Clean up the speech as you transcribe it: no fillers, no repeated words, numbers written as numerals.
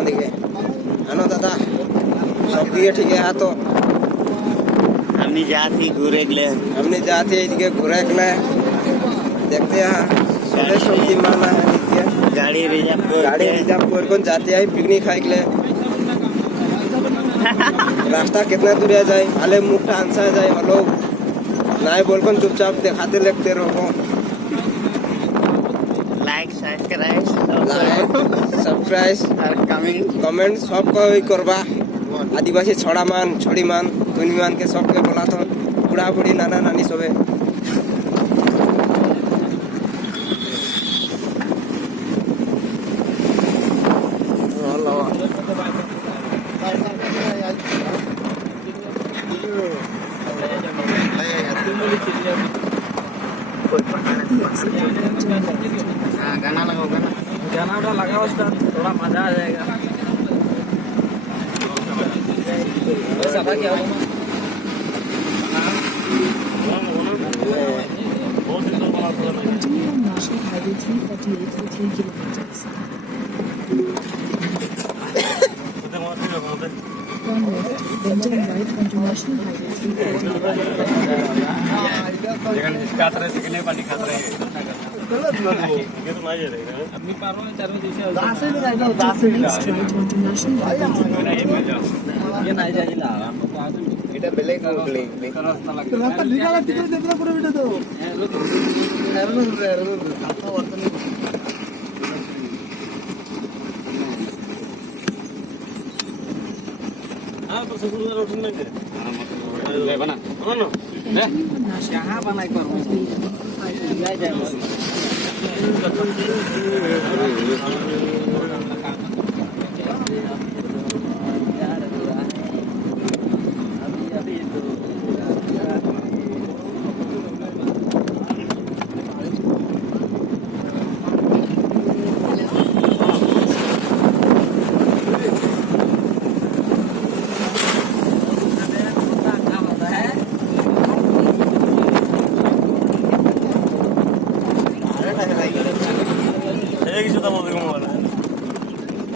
वहाँ दिखे आनो दादा सब दिए ठीक है तो हमने जाती घूरे गले हमने जाते इनके घुरे के देखते हैं सोले शक्ति माना है देखिए गाड़ी रिजर्व कौन जाते हैं पिकनिक खाई के रास्ता कितना दूर है जाए हाले मुखटा आंसा जाए हलो नाई बोल कौन चुपचाप दिखाते लगते रहो लाइक सब्सक्राइब कमेंट सबको करवा आदिवासी छड़ा मान छड़ी मान तुनी मान के सबके बोला तो बुढ़ा बुढ़ी नाना नानी सबे गाना लगाओ गाना उड़ा लगाओ उसका थोड़ा मजा आ जाएगा ऐसा था क्या Continue on National Highway 338 for 3 kilometers. Turn left, then turn right onto National Highway 338. Next right onto National Highway 338. ये नहीं जाएगा এটা বেলেগ বেলেগ रास्ता निकाला टिकट दे दिया पूरा वीडियो तो यहाँ बनाई करो